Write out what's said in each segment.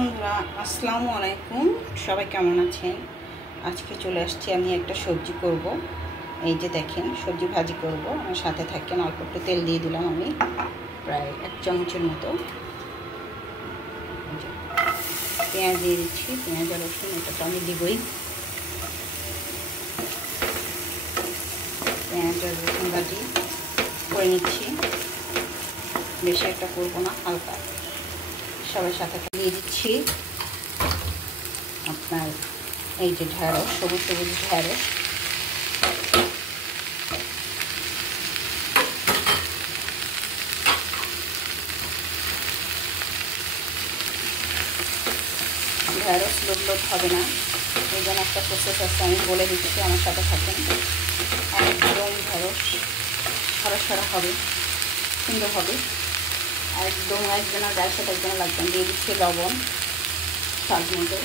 বন্ধুরা আসসালামু আলাইকুম, সবাই কেমন আছেন? আজকে চলে আসছি আমি একটা সবজি করব। এই যে দেখেন, সবজি ভাজি করব। আমার সাথে থাকেন। অল্প একটু তেল দিয়ে দিলাম আমি, প্রায় 1 চামচের মতো। পেঁয়াজ দিয়ে দিচ্ছি, পেঁয়াজ আর রসুন এটা তো আমি দিবই। পেঁয়াজ আর রসুন ভাজি করে নিচ্ছি, বেশি একটা করবো না, হালকা। সবার সাথে দিয়ে দিচ্ছি আপনার এই যে ঢেঁড়স, সবুজ সবুজ ঢেঁড়স। ঢেঁড়স লোট লোট হবে না, এই জন্য একটা প্রসেস আছে, আমি বলে দিচ্ছি, আমার সাথে থাকেন। একদম ঢেঁড়স সরা সরা হবে, সুন্দর হবে। একদম একজনা গায়ের সাথে একজনা লাগবে। দিয়ে দিচ্ছি লবণ স্বাদ মতো,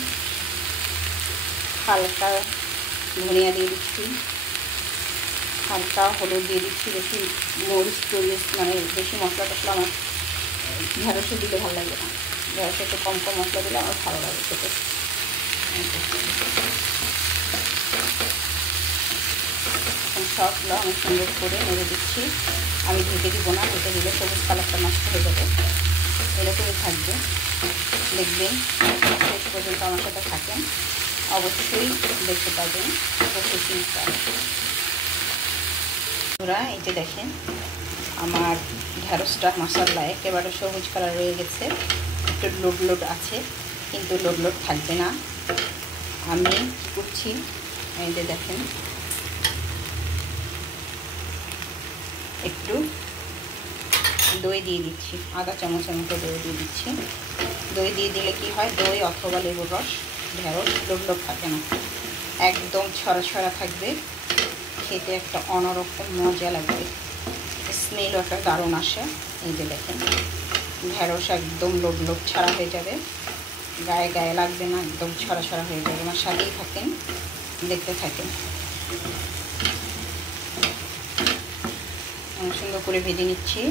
হালকা ধনিয়া দিয়ে দিচ্ছি, হালকা হলুদ দিয়ে দিচ্ছি। বেশি মরিচ টরিচ মানে বেশি মশলা টশলা আমার ঢেঁড়সে দিলে ভালো লাগে না। ঢেঁড়সে একটু কম কম মশলা দিলে আমার ভালো লাগে খেতে। সবগুলো আমি সুন্দর করে নেড়ে দিচ্ছি। আমি ঢেকে দিব না, ঢেকে দিলে সবুজ কালারটা নষ্ট হয়ে যাবে। এরকমই থাকবে, দেখবেন। শেষ পর্যন্ত আমার সাথে থাকেন, অবশ্যই দেখতে পাবেন প্রসেসিংটা। ওরা এই যে দেখেন, আমার ঢেঁড়সটা মাশাআল্লাহ একেবারে সবুজ কালার রয়ে গেছে। একটু লোড লোড আছে, কিন্তু লোড লোড থাকবে না। আমি কী করছি, এই যে দেখেন, একটু দই দিয়ে দিচ্ছি, আধা চামচের মতো দই দিয়ে দিচ্ছি। দই দিয়ে দিলে কি হয়, দই অথবা লেবুর রস, ঢেঁড়স লোড লোড থাকে না, একদম ছড়া ছড়া থাকবে। খেতে একটা অন্যরকম মজা লাগবে, স্মেলও একটা দারুণ আসে। এই যে দেখেন, ঢেঁড়স একদম লোড লোড ছাড়া হয়ে যাবে, গায়ে গায়ে লাগবে না, একদম ছড়া ছড়া হয়ে যাবে। আমার সাথেই থাকেন, দেখতে থাকেন। সুন্দর করে ভেজে নিচ্ছি।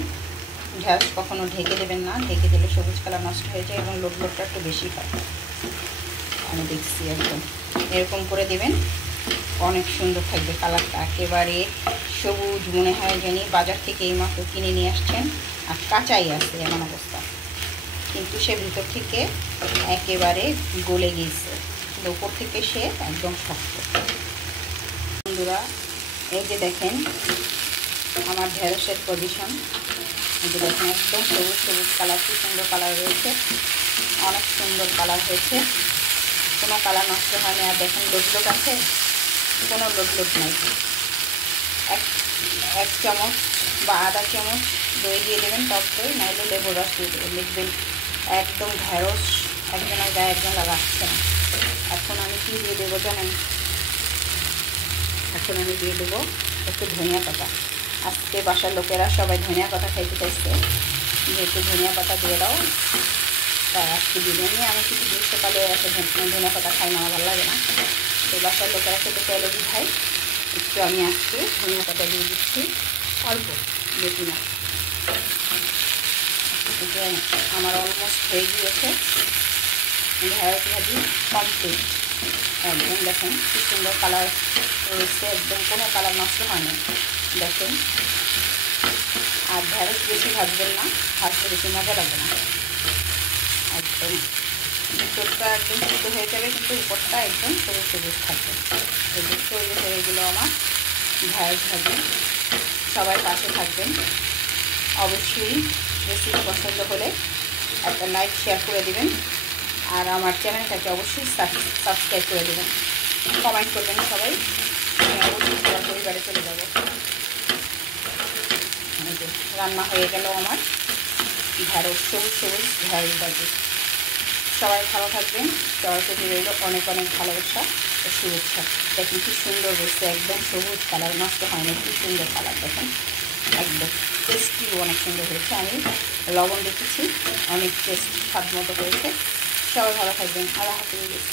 ঢেঁড়স কখনো ঢেকে দেবেন না, ঢেকে দিলে সবুজ কালার নষ্ট হয়ে যায় এবং লোড লোডটা একটু বেশি হয়। আমি দেখছি একদম এরকম করে দেবেন, অনেক সুন্দর থাকবে কালারটা। একেবারে সবুজ মনে হয় জানি বাজার থেকে এইমাত্র কিনে নিয়ে আসছেন আর কাঁচাই আছে এমন অবস্থা, কিন্তু সে ভিতর থেকে একেবারে গলে গিয়েছে, কিন্তু উপর থেকে সে একদম শক্ত। বন্ধুরা এই যে দেখেন আমার ঢেঁড়সের পজিশন, এই যে দেখেন একদম সবুজ সবুজ কালার, কি সুন্দর কালার রয়েছে, অনেক সুন্দর কালার হয়েছে, কোনো কালার নষ্ট হয়নি। আর দেখেন লোড লোড আছে, কোনো লোড লোড নাই। এক চামচ বা আধা চামচ দই দিয়ে দেবেন, টক দই, নাইলে লেবুর রস দিয়ে দেবেন, দেখবেন একদম ঢেঁড়স একজনের গায়ে একজন লাগাচ্ছে না। এখন আমি কী দিয়ে দেবো জানেন, এখন আমি দিয়ে দেবো একটু ধনিয়া পাতা। আজকে বাসার লোকেরা সবাই ধনিয়া পাতা খাইতে চাইছে, যেহেতু ধনিয়া পাতা দিয়ে দাও, তাই আজকে বিরিয়ানি আমি কিছু দিই। সকালে এসে ধনিয়া পাতা খাই না, আমার ভালো লাগে না, তো বাসার লোকেরা খেতে চাইলে কি খাই, একটু আমি আজকে ধনিয়া পাতা দিয়ে দিচ্ছি, অল্প, বেশি না। আমার অলমোস্ট হয়ে গিয়েছে ঢেঁড়স ভাজি কমপ্লিট। একদম দেখেন কি সুন্দর কালার রয়েছে, একদম কোনো কালার নষ্ট হয় না, দেখেন। আর ঢেঁড়স বেশি ভাজবেন না, ভাজতে বেশি মজা লাগবে না। একদম ভিতরটা একদম ছোটো হয়ে যাবে, কিন্তু উপরটা একদম সবুজ সবুজ থাকবে। এই তৈরি হয়ে গেলো আমার ঢেঁড়স ভাজি। সবাই পাশে থাকবেন, অবশ্যই রেসিপি পছন্দ হলে একটা লাইক শেয়ার করে দেবেন, আর আমার চ্যানেলটাকে অবশ্যই সাবস্ক্রাইব করে দেবেন, কমেন্ট করবেন সবাই। আমি অবশ্যই সবার পরিবারে চলে যাব। রান্না হয়ে গেল আমার ঢেঁড়স, সবুজ সবুজ ঢেঁড়স ভাজি। সবাই ভালো থাকবেন, সবার প্রতি রইল অনেক অনেক ভালোবাসা ও শুভেচ্ছা। দেখেন কি সুন্দর হয়েছে, একদম সবুজ কালার, নষ্ট হয় না, কি সুন্দর কালার দেখেন, একদম টেস্টিও অনেক সুন্দর হয়েছে। আমি লবণ দেখেছি, অনেক টেস্ট স্বাদ মতো করেছে। সবাই ভালো থাকবেন, আল্লাহ হাফেজ।